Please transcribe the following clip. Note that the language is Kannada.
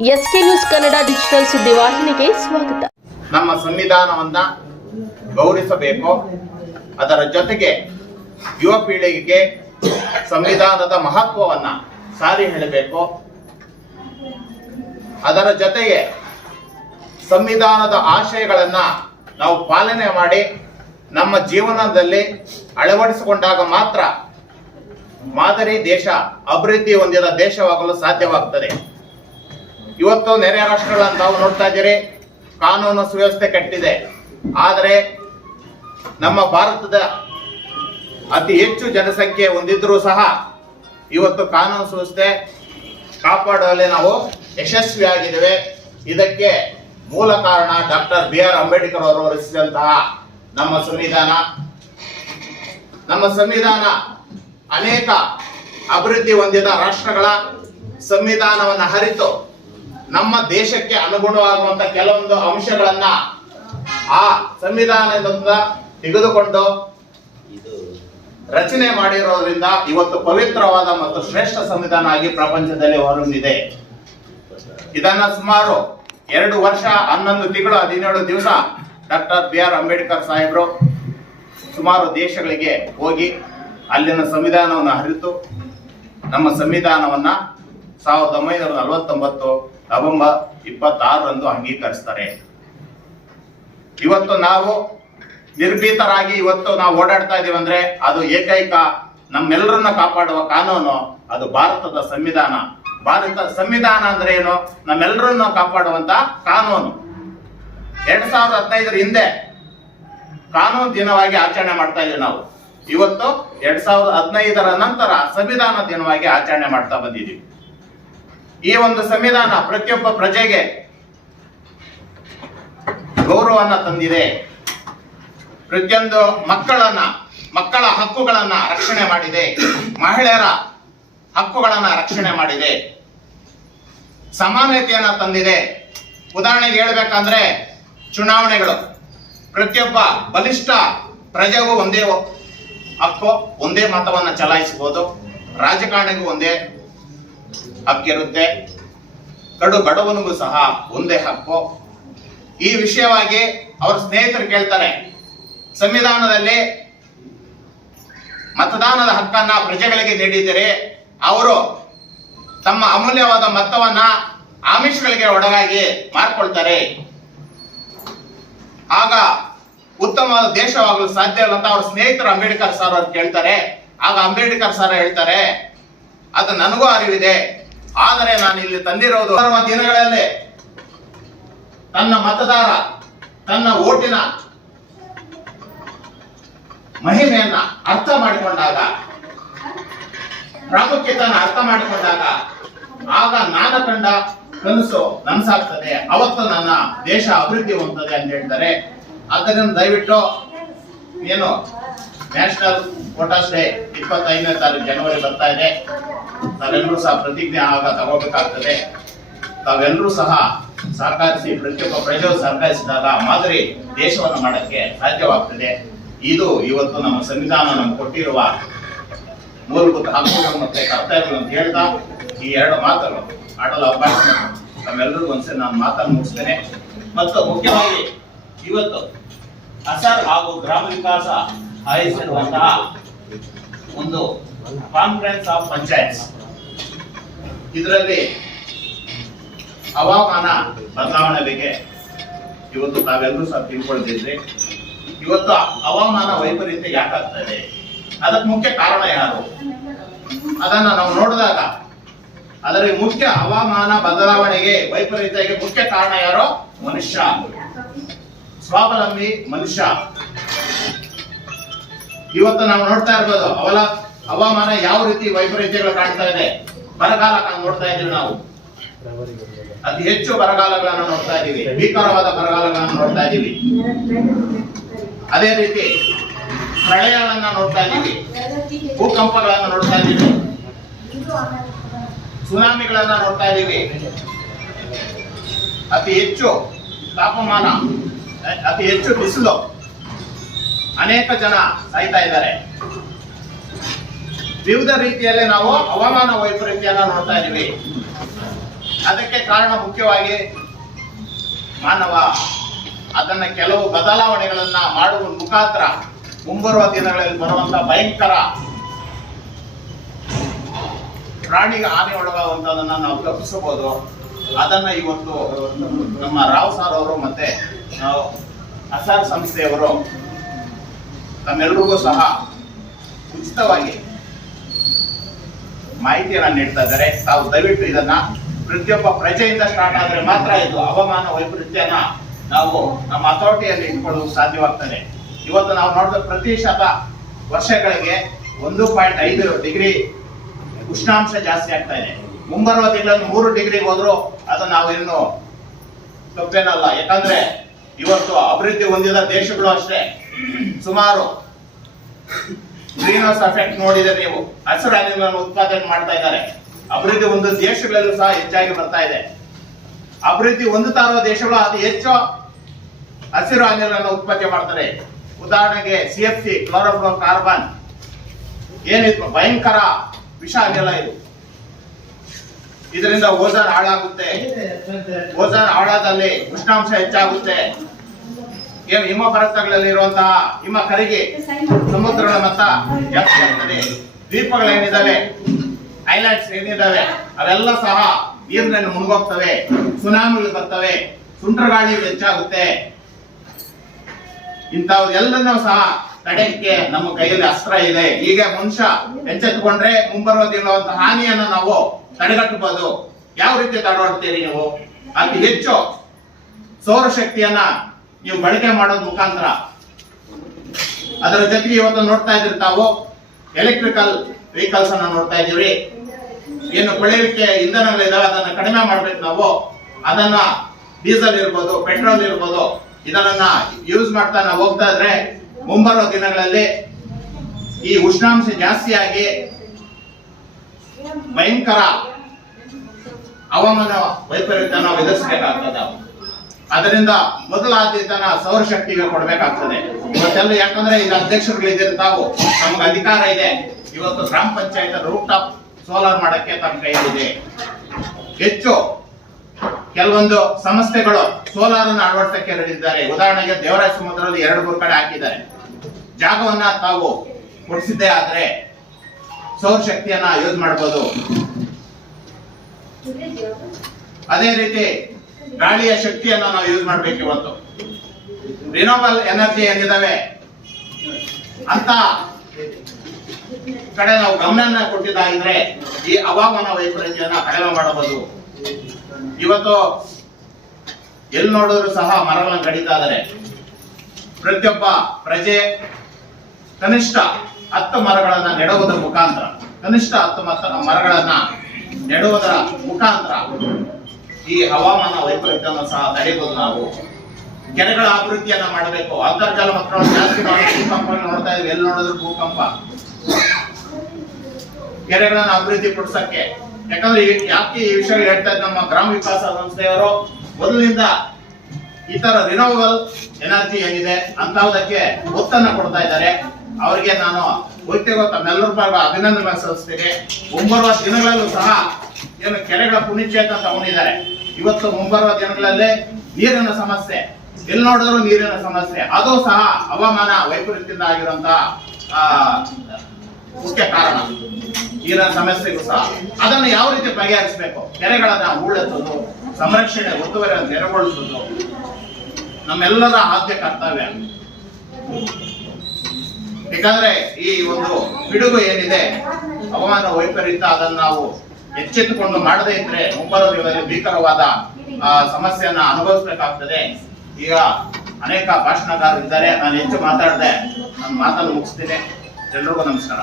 ಎಸ್ಕೆ ನ್ಯೂಸ್ ಕನ್ನಡ ಡಿಜಿಟಲ್ ಸುದ್ದಿವಾಹಿನಿಗೆ ಸ್ವಾಗತ. ನಮ್ಮ ಸಂವಿಧಾನವನ್ನ ಗೌರವಿಸಬೇಕು. ಅದರ ಜೊತೆಗೆ ಯುವ ಪೀಳಿಗೆಗೆ ಸಂವಿಧಾನದ ಮಹತ್ವವನ್ನ ಸಾರಿ ಹೇಳಬೇಕು. ಅದರ ಜೊತೆಗೆ ಸಂವಿಧಾನದ ಆಶಯಗಳನ್ನ ನಾವು ಪಾಲನೆ ಮಾಡಿ ನಮ್ಮ ಜೀವನದಲ್ಲಿ ಅಳವಡಿಸಿಕೊಂಡಾಗ ಮಾತ್ರ ಮಾದರಿ ದೇಶ, ಅಭಿವೃದ್ಧಿ ಹೊಂದಿದ ದೇಶವಾಗಲು ಸಾಧ್ಯವಾಗುತ್ತದೆ ಇವತ್ತು ನೆರೆ ರಾಷ್ಟ್ರಗಳನ್ನು ನಾವು ನೋಡ್ತಾ ಇದ್ದೀರಿ, ಕಾನೂನು ಸುವ್ಯವಸ್ಥೆ ಕಟ್ಟಿದೆ. ಆದರೆ ನಮ್ಮ ಭಾರತದ ಅತಿ ಹೆಚ್ಚು ಜನಸಂಖ್ಯೆ ಹೊಂದಿದ್ರೂ ಸಹ ಇವತ್ತು ಕಾನೂನು ಸುವ್ಯವಸ್ಥೆ ಕಾಪಾಡುವಲ್ಲಿ ನಾವು ಯಶಸ್ವಿಯಾಗಿದ್ದೇವೆ ಇದಕ್ಕೆ ಮೂಲ ಕಾರಣ ಡಾಕ್ಟರ್ ಬಿ ಆರ್ ಅಂಬೇಡ್ಕರ್ ಅವರು ರಚಿಸಿದಂತಹ ನಮ್ಮ ಸಂವಿಧಾನ. ನಮ್ಮ ಸಂವಿಧಾನ ಅನೇಕ ಅಭಿವೃದ್ಧಿ ಹೊಂದಿದ ರಾಷ್ಟ್ರಗಳ ಸಂವಿಧಾನವನ್ನು ಹರಿತು ನಮ್ಮ ದೇಶಕ್ಕೆ ಅನುಗುಣವಾಗುವಂತ ಕೆಲವೊಂದು ಅಂಶಗಳನ್ನ ಆ ಸಂವಿಧಾನದಿಂದ ತೆಗೆದುಕೊಂಡು ರಚನೆ ಮಾಡಿರೋದ್ರಿಂದ ಇವತ್ತು ಪವಿತ್ರವಾದ ಮತ್ತು ಶ್ರೇಷ್ಠ ಸಂವಿಧಾನ ಆಗಿ ಪ್ರಪಂಚದಲ್ಲಿ ಹೊರಹೊಮ್ಮಿದೆ. ಇದನ್ನ ಸುಮಾರು ಎರಡು ವರ್ಷ, ಹನ್ನೊಂದು ತಿಂಗಳು, ಹದಿನೇಳು ದಿವಸ ಡಾಕ್ಟರ್ ಬಿ ಆರ್ ಅಂಬೇಡ್ಕರ್ ಸಾಹೇಬರು ಸುಮಾರು ದೇಶಗಳಿಗೆ ಹೋಗಿ ಅಲ್ಲಿನ ಸಂವಿಧಾನವನ್ನು ಹರಿತು, ನಮ್ಮ ಸಂವಿಧಾನವನ್ನ ಸಾವಿರದ ಒಂಬೈನೂರ ನಲವತ್ತೊಂಬತ್ತು ನವೆಂಬರ್ ಇಪ್ಪತ್ತಾರರಂದು ಅಂಗೀಕರಿಸ್ತಾರೆ. ಇವತ್ತು ನಾವು ನಿರ್ಭೀತರಾಗಿ ಇವತ್ತು ನಾವು ಓಡಾಡ್ತಾ ಇದೀವಿ ಅಂದ್ರೆ ಅದು ಏಕೈಕ ನಮ್ಮೆಲ್ಲರನ್ನ ಕಾಪಾಡುವ ಕಾನೂನು, ಅದು ಭಾರತದ ಸಂವಿಧಾನ. ಭಾರತ ಸಂವಿಧಾನ ಅಂದ್ರೆ ಏನು? ನಮ್ಮೆಲ್ಲರನ್ನ ಕಾಪಾಡುವಂತ ಕಾನೂನು. ಎರಡ್ ಸಾವಿರದ ಹದಿನೈದರ ಹಿಂದೆ ಕಾನೂನು ದಿನವಾಗಿ ಆಚರಣೆ ಮಾಡ್ತಾ ಇದೀವಿ ನಾವು. ಇವತ್ತು ಎರಡ್ ಸಾವಿರದ ಹದಿನೈದರ ನಂತರ ಸಂವಿಧಾನ ದಿನವಾಗಿ ಆಚರಣೆ ಮಾಡ್ತಾ ಬಂದಿದ್ದೀವಿ. ಈ ಒಂದು ಸಂವಿಧಾನ ಪ್ರತಿಯೊಬ್ಬ ಪ್ರಜೆಗೆ ಗೌರವನ್ನ ತಂದಿದೆ. ಪ್ರತಿಯೊಂದು ಮಕ್ಕಳನ್ನ, ಮಕ್ಕಳ ಹಕ್ಕುಗಳನ್ನ ರಕ್ಷಣೆ ಮಾಡಿದೆ. ಮಹಿಳೆಯರ ಹಕ್ಕುಗಳನ್ನ ರಕ್ಷಣೆ ಮಾಡಿದೆ. ಸಮಾನತೆಯನ್ನ ತಂದಿದೆ. ಉದಾಹರಣೆಗೆ ಹೇಳ್ಬೇಕಂದ್ರೆ ಚುನಾವಣೆಗಳು. ಪ್ರತಿಯೊಬ್ಬ ಬಲಿಷ್ಠ ಪ್ರಜೆಗೂ ಒಂದೇ ಹಕ್ಕು, ಒಂದೇ ಮತವನ್ನ ಚಲಾಯಿಸಬಹುದು ರಾಜಕಾರಣಿಗೂ ಒಂದೇ ಹಕ್ಕಿರುತ್ತೆ. ಕಡು ಬಡವನಿಗೂ ಸಹ ಒಂದೇ ಹಕ್ಕು. ಈ ವಿಷಯವಾಗಿ ಅವ್ರ ಸ್ನೇಹಿತರು ಕೇಳ್ತಾರೆ, ಸಂವಿಧಾನದಲ್ಲಿ ಮತದಾನದ ಹಕ್ಕನ್ನ ಪ್ರಜೆಗಳಿಗೆ ನೀಡಿದರೆ ಅವರು ತಮ್ಮ ಅಮೂಲ್ಯವಾದ ಮತವನ್ನ ಆಮಿಷಗಳಿಗೆ ಒಡಗಾಗಿ ಮಾರ್ಕೊಳ್ತಾರೆ. ಆಗ ಉತ್ತಮವಾದ ದೇಶವಾಗಲು ಸಾಧ್ಯ ಇಲ್ಲ ಅಂತ ಅವ್ರ ಸ್ನೇಹಿತರು ಅಂಬೇಡ್ಕರ್ ಸರ್ ಅವ್ರು ಕೇಳ್ತಾರೆ. ಆಗ ಅಂಬೇಡ್ಕರ್ ಸರ್ ಹೇಳ್ತಾರೆ ಅದು ನನಗೂ ಅರಿವಿದೆ. ಆದರೆ ನಾನು ಇಲ್ಲಿ ತಂದಿರೋದು ದಿನಗಳಲ್ಲಿ ತನ್ನ ಮತದಾರ, ತನ್ನ ಓಟಿನ ಮಹಿಮೆಯನ್ನ ಅರ್ಥ ಮಾಡಿಕೊಂಡಾಗ, ಪ್ರಾಮುಖ್ಯತೆಯನ್ನು ಅರ್ಥ ಮಾಡಿಕೊಂಡಾಗ, ಆಗ ನಾನು ಕಂಡ ಕನಸು ನನಸಾಗ್ತದೆ. ಅವತ್ತು ನನ್ನ ದೇಶ ಅಭಿವೃದ್ಧಿ ಹೊಂದದೆ ಅಂತ ಹೇಳ್ತಾರೆ. ಆದ್ದರಿಂದ ದಯವಿಟ್ಟು ಏನು ನ್ಯಾಷನಲ್ ವೋಟರ್ಸ್ ಡೇ ಇಪ್ಪತ್ತೈದನೇ ತಾರೀಕು ಜನವರಿ ಬರ್ತಾ ಇದೆ. ತಾವೆಲ್ಲರೂ ಸಹ ಪ್ರತಿಜ್ಞೆ ಆಗ ತಗೋಬೇಕಾಗ್ತದೆ. ತಾವೆಲ್ಲರೂ ಸಹ ಸಹಕರಿಸಿ ಪ್ರತಿಯೊಬ್ಬ ಪ್ರಜೆಯು ಸಹಕರಿಸಿದಾಗ ಮಾದರಿ ದೇಶವನ್ನು ಮಾಡಕ್ಕೆ ಸಾಧ್ಯವಾಗ್ತದೆ. ಇದು ಇವತ್ತು ನಮ್ಮ ಸಂವಿಧಾನ ನಮ್ಗೆ ಕೊಟ್ಟಿರುವ ಮೂಲಭೂತ ಹಕ್ಕುಗಳು ಮತ್ತೆ ಕರ್ತವ್ಯಗಳು ಅಂತ ಹೇಳ್ತಾ, ಈ ಎರಡು ಮಾತುಗಳು ಆಡಲು ಅವಕಾಶ ತಮ್ಮೆಲ್ಲರಿಗೂ ಒಂದ್ಸರಿ ನಾನು ಮಾತನ್ನು ಮುಗಿಸ್ತೇನೆ. ಮತ್ತು ಮುಖ್ಯವಾಗಿ ಇವತ್ತು ಅಸರ್ ಹಾಗೂ ಗ್ರಾಮ ವಿಕಾಸ ಆಯೋಜಿಸಿರುವಂತಹ ಒಂದು ಕಾನ್ಫರೆನ್ಸ್ ಆಫ್ ಪಂಚಾಯತ್ ಇದರಲ್ಲಿ ಹವಾಮಾನ ಬದಲಾವಣೆ ಬಗ್ಗೆ ಇವತ್ತು ನಾವೆಲ್ಲರೂ ಸಹ ತಿಳ್ಕೊಳ್ತಿದ್ರಿ ಇವತ್ತು ಹವಾಮಾನ ವೈಪರೀತ್ಯ ಯಾಕಾಗ್ತದೆ ಅದಕ್ಕೆ ಮುಖ್ಯ ಕಾರಣ ಯಾರು? ಅದನ್ನ ನಾವು ನೋಡಿದಾಗ ಅದರಲ್ಲಿ ಮುಖ್ಯ ಹವಾಮಾನ ಬದಲಾವಣೆಗೆ ವೈಪರೀತ್ಯಕ್ಕೆ ಮುಖ್ಯ ಕಾರಣ ಯಾರೋ? ಮನುಷ್ಯ. ಸ್ವಾವಲಂಬಿ ಮನುಷ್ಯ. ಇವತ್ತು ನಾವು ನೋಡ್ತಾ ಇರ್ಬೋದು, ಅವಲ, ಹವಾಮಾನ ಯಾವ ರೀತಿ ವೈಪರೀತ್ಯಗಳು ಕಾಣ್ತಾ ಇದೆ. ಬರಗಾಲ ನೋಡ್ತಾ ಇದ್ದೀವಿ ನಾವು. ಅತಿ ಹೆಚ್ಚು ಬರಗಾಲಗಳನ್ನು ನೋಡ್ತಾ ಇದ್ದೀವಿ. ಭೀಕರವಾದ ಬರಗಾಲಗಳನ್ನು ನೋಡ್ತಾ ಇದ್ದೀವಿ. ಅದೇ ರೀತಿ ಪ್ರಳಯಗಳನ್ನ ನೋಡ್ತಾ ಇದ್ದೀವಿ. ಭೂಕಂಪಗಳನ್ನ ನೋಡ್ತಾ ಇದ್ದೀವಿ. ಸುನಾಮಿಗಳನ್ನ ನೋಡ್ತಾ ಇದ್ದೀವಿ. ಅತಿ ಹೆಚ್ಚು ತಾಪಮಾನ ಅತಿ ಹೆಚ್ಚು ಬಿಸಿಲು. ಅನೇಕ ಜನ ಸಾಯ್ತಾ ಇದ್ದಾರೆ. ವಿವಿಧ ರೀತಿಯಲ್ಲಿ ನಾವು ಹವಾಮಾನ ವೈಪರೀತ್ಯನ ನೋಡ್ತಾ ಇದೀವಿ ಅದಕ್ಕೆ ಕಾರಣ ಮುಖ್ಯವಾಗಿ ಮಾನವ, ಅದನ್ನ ಕೆಲವು ಬದಲಾವಣೆಗಳನ್ನ ಮಾಡುವ ಮುಖಾಂತರ ಮುಂಬರುವ ದಿನಗಳಲ್ಲಿ ಬರುವಂತ ಭಯಂಕರ ಪ್ರಾಣಿಗೆ ಹಾನಿ ಒಳಗಾಗುವಂತದನ್ನ ನಾವು ತಪ್ಪಿಸಬಹುದು. ಅದನ್ನ ಇವತ್ತು ನಮ್ಮ ರಾವ್ ಸಾರ್ ಅವರು ಮತ್ತೆ ನಾವು ಅಸಾರ್ ಸಂಸ್ಥೆಯವರು ತಮ್ಮೆಲ್ಲರಿಗೂ ಸಹ ಉಚಿತವಾಗಿ ಮಾಹಿತಿಯನ್ನ ನೀಡ್ತಾ ಇದ್ದಾರೆ. ತಾವು ದಯವಿಟ್ಟು ಇದನ್ನ ಪ್ರತಿಯೊಬ್ಬ ಪ್ರಜೆಯಿಂದ ಸ್ಟಾರ್ಟ್ ಆದ್ರೆ ಮಾತ್ರ ಇದು ಹವಾಮಾನ ವೈಪರೀತ್ಯನ ನಾವು ನಮ್ಮ ಅಥಾರಿಟಿಯಲ್ಲಿ ಇಟ್ಕೊಳ್ಳೋದು ಸಾಧ್ಯವಾಗ್ತದೆ. ಇವತ್ತು ನಾವು ನೋಡಿದ ಪ್ರತಿಶತ ವರ್ಷಗಳಿಗೆ ಒಂದು ಪಾಯಿಂಟ್ ಐದು ಡಿಗ್ರಿ ಉಷ್ಣಾಂಶ ಜಾಸ್ತಿ ಆಗ್ತಾ ಇದೆ. ಮುಂಬರುವ ತಿಂಗಳಲ್ಲಿ ಮೂರು ಡಿಗ್ರಿ ಹೋದ್ರು ಅದು ನಾವು ಇನ್ನು ತಪ್ಪೇನಲ್ಲ. ಯಾಕಂದ್ರೆ ಇವತ್ತು ಅಭಿವೃದ್ಧಿ ಹೊಂದಿದ ದೇಶಗಳು ಅಷ್ಟೇ. ಸುಮಾರು ಗ್ರೀನ್ ಹೌಸ್ ಎಫೆಕ್ಟ್ ನೋಡಿದ್ರೆ ನೀವು ಹಸಿರು ಅನಿಲಗಳನ್ನು ಉತ್ಪಾದನೆ ಮಾಡ್ತಾ ಇದ್ದಾರೆ. ಅಭಿವೃದ್ಧಿ ಒಂದು ದೇಶಗಳಲ್ಲೂ ಸಹ ಹೆಚ್ಚಾಗಿ ಬರ್ತಾ ಇದೆ. ಅಭಿವೃದ್ಧಿ ಹೊಂದುತ್ತಾ ಇರುವ ದೇಶಗಳು ಅತಿ ಹೆಚ್ಚು ಹಸಿರು ಅನಿಲವನ್ನು ಉತ್ಪತ್ತಿ ಮಾಡ್ತಾರೆ ಉದಾಹರಣೆಗೆ C F C chlorofluorocarbon ಏನಿತ್ತು ಭಯಂಕರ ವಿಷ ಅನಿಲ ಇದು. ಇದರಿಂದ ಓಜನ್ ಹಾಳಾಗುತ್ತೆ. ಓಜನ್ ಹಾಳಾದಲ್ಲಿ ಉಷ್ಣಾಂಶ ಹೆಚ್ಚಾಗುತ್ತೆ. ಹಿಮ ಪರ್ವತಗಳಲ್ಲಿರುವಂತಹ ಹಿಮ ಕರಗಿ ಸಮುದ್ರಗಳ ಮತ್ತ ಜಾಸ್ತಿ ಆಗ್ತದೆ. ದ್ವೀಪಗಳೇನಿದಾವೆ ಐಲ್ಯಾಂಡ್ಸ್ ಏನಿದಾವೆ? ಅವೆಲ್ಲ ಸಹ ನೀರಿನಲ್ಲಿ ಮುಳುಗೋಗ್ತವೆ. ಸುನಾಮಿಗಳು ಬರ್ತವೆ. ಸುಂಟರಗಾಳಿ ಹೆಚ್ಚಾಗುತ್ತೆ. ಇಂಥವೆಲ್ಲನೂ ಸಹ ತಡೆಯಕ್ಕೆ ನಮ್ಮ ಕೈಯಲ್ಲಿ ಅಸ್ತ್ರ ಇದೆ. ಈಗ ಮನುಷ್ಯ ಎಚ್ಚೆತ್ತುಕೊಂಡ್ರೆ ಮುಂಬರುವ ದಿನವಂತ ಹಾನಿಯನ್ನು ನಾವು ತಡೆಗಟ್ಟಬಹುದು. ಯಾವ ರೀತಿ ತಡೆಗಟ್ಟುತ್ತೀರಿ ನೀವು? ಅತಿ ಹೆಚ್ಚು ಸೌರಶಕ್ತಿಯನ್ನ ನೀವು ಬಳಕೆ ಮಾಡೋದ್ ಮುಖಾಂತರ. ಅದರ ಜೊತೆಗೆ ಇವತ್ತು ನೋಡ್ತಾ ಇದ್ರಿ ತಾವು ಎಲೆಕ್ಟ್ರಿಕಲ್ ವೆಹಿಕಲ್ಸ್ ಅನ್ನ ನೋಡ್ತಾ ಇದೀವಿ ಏನು ಕೊಳೆಯುವಿಕೆ ಇಂಧನಗಳಿದಾವೆ ಅದನ್ನ ಕಡಿಮೆ ಮಾಡ್ಬೇಕು ನಾವು. ಅದನ್ನ ಡೀಸೆಲ್ ಇರ್ಬೋದು ಪೆಟ್ರೋಲ್ ಇರ್ಬೋದು, ಇದನ್ನ ಯೂಸ್ ಮಾಡ್ತಾ ನಾವು ಹೋಗ್ತಾ ಇದ್ರೆ ಮುಂಬರುವ ದಿನಗಳಲ್ಲಿ ಈ ಉಷ್ಣಾಂಶ ಜಾಸ್ತಿಯಾಗಿ ಭಯಂಕರ ಹವಾಮಾನ ವೈಪರೀತ್ಯ ನಾವು ಎದುರಿಸಬೇಕಾಗ್ತದೆ. ಅದರಿಂದ ಮೊದಲ ಆದ್ಯತನ ಸೌರಶಕ್ತಿಗೆ ಕೊಡಬೇಕಾಗ್ತದೆ. ಇವತ್ತೆಲ್ಲ ಯಾಕಂದ್ರೆ ಈಗ ಅಧ್ಯಕ್ಷರುಗಳಿದ್ದೀರಿ ತಾವು. ನಮ್ಗೆ ಅಧಿಕಾರ ಇದೆ. ಇವತ್ತು ಗ್ರಾಮ ಪಂಚಾಯತ್ ರೂಫ್ ಟಾಪ್ ಸೋಲಾರ್ ಮಾಡಕ್ಕೆ ತಮ್ಮ ಕೈಯಲ್ಲಿದೆ. ಹೆಚ್ಚು ಕೆಲವೊಂದು ಸಂಸ್ಥೆಗಳು ಸೋಲಾರ್ ಅನ್ನು ಅಳವಡಿಸಕ್ಕೆ ಹೇಳಿದ್ದಾರೆ ಉದಾಹರಣೆಗೆ ದೇವರಾಜ ಸಮುದ್ರದಲ್ಲಿ ಎರಡು ಮೂರು ಕಡೆ ಹಾಕಿದ್ದಾರೆ. ಜಾಗವನ್ನ ತಾವು ಕೊಡಿಸಿದ್ದೇ ಆದ್ರೆ ಸೌರಶಕ್ತಿಯನ್ನ ಯೂಸ್ ಮಾಡಬಹುದು ಅದೇ ರೀತಿ ಗಾಳಿಯ ಶಕ್ತಿಯನ್ನು ನಾವು ಯೂಸ್ ಮಾಡ್ಬೇಕು ಇವತ್ತು. ರಿನೋವಲ್ ಎನರ್ಜಿ ಏನಿದಾವೆ ಅಂತ ಕಡೆ ನಾವು ಗಮನ ಕೊಟ್ಟಿದ್ದಾಗಿದ್ರೆ ಈ ಹವಾಮಾನ ವೈಪರೀತ್ಯನ ಕಡಿಮೆ ಮಾಡಬಹುದು. ಇವತ್ತು ಎಲ್ಲಿ ನೋಡಿದ್ರು ಸಹ ಮರಗಳನ್ನು ಕಡಿತಾ ಇದ್ದಾರೆ ಪ್ರತಿಯೊಬ್ಬ ಪ್ರಜೆ ಕನಿಷ್ಠ ಹತ್ತು ಮರಗಳನ್ನ ನೆಡುವುದರ ಮುಖಾಂತರ, ಕನಿಷ್ಠ ಹತ್ತು ಮರಗಳನ್ನ ನೆಡುವುದರ ಮುಖಾಂತರ ಈ ಹವಾಮಾನ ವೈಪರೀತ್ಯವನ್ನು ಸಹ ತಡೆಯಬಹುದು ನಾವು. ಕೆರೆಗಳ ಅಭಿವೃದ್ಧಿಯನ್ನ ಮಾಡಬೇಕು. ಅಂತರ್ಜಲ ಮಕ್ಕಳು ಜಾಸ್ತಿ ಭೂಕಂಪ ನೋಡ್ತಾ ಇದ್ವಿ ಎಲ್ಲಿ ನೋಡಿದ್ರು ಭೂಕಂಪ. ಕೆರೆಗಳನ್ನ ಅಭಿವೃದ್ಧಿ ಪಡಿಸಕ್ಕೆ ಯಾಕಂದ್ರೆ ಯಾಕೆ ಈ ವಿಷಯ ಹೇಳ್ತಾ ಇದ್ದ ನಮ್ಮ ಗ್ರಾಮ ವಿಕಾಸ ಸಂಸ್ಥೆಯವರು? ಮೊದಲಿನಿಂದ ಈ ತರ ರಿನೋವಲ್ ಎನರ್ಜಿ ಏನಿದೆ ಅಂತಹದಕ್ಕೆ ಒತ್ತನ್ನ ಕೊಡ್ತಾ ಇದ್ದಾರೆ. ಅವರಿಗೆ ನಾನು ವೈದ್ಯರು ತಮ್ಮೆಲ್ಲರ ಭಾಗ ಅಭಿನಂದನೆ ಸಲ್ಲಿಸ್ತೀನಿ ಮುಂಬರುವ ದಿನಗಳಲ್ಲೂ ಸಹ ಏನು ಕೆರೆಗಳ ಪುಣ್ಯಕ್ಷೇತ್ರ ತಗೊಂಡಿದ್ದಾರೆ. ಇವತ್ತು ಮುಂಬರುವ ದಿನಗಳಲ್ಲಿ ನೀರಿನ ಸಮಸ್ಯೆ. ಎಲ್ಲಿ ನೋಡಿದ್ರು ನೀರಿನ ಸಮಸ್ಯೆ. ಅದು ಸಹ ಹವಾಮಾನ ವೈಪರೀತ್ಯದಿಂದ ಆಗಿರುವಂತಹ ಮುಖ್ಯ ಕಾರಣ. ನೀರಿನ ಸಮಸ್ಯೆಗೂ ಸಹ. ಅದನ್ನು ಯಾವ ರೀತಿ ಬಗೆಹರಿಸಬೇಕು? ಕೆರೆಗಳನ್ನ ಉಳಿಸೋದು ಸಂರಕ್ಷಣೆ ಒತ್ತುವರಿ ನೆರವುಗೊಳಿಸೋದು ನಮ್ಮೆಲ್ಲರ ಆದ್ಯ ಕರ್ತವ್ಯ. ಯಾಕಂದ್ರೆ ಈ ಒಂದು ಪಿಡುಗು ಏನಿದೆ? ಹವಾಮಾನ ವೈಪರೀತ್ಯ ಅದನ್ನು ನಾವು ಎಚ್ಚೆತ್ತುಕೊಂಡು ಮಾಡದೇ ಇದ್ರೆ ಮುಂಬರುವ ದಿನದಲ್ಲಿ ಭೀಕರವಾದ ಸಮಸ್ಯೆಯನ್ನ ಅನುಭವಿಸಬೇಕಾಗ್ತದೆ. ಈಗ ಅನೇಕ ಭಾಷಣಕಾರರು ಇದ್ದಾರೆ, ನಾನು ಹೆಚ್ಚು ಮಾತಾಡದೆ. ನನ್ನ ಮಾತನ್ನು ಮುಗಿಸ್ತೀನಿ. ಎಲ್ರಿಗೂ ನಮಸ್ಕಾರ.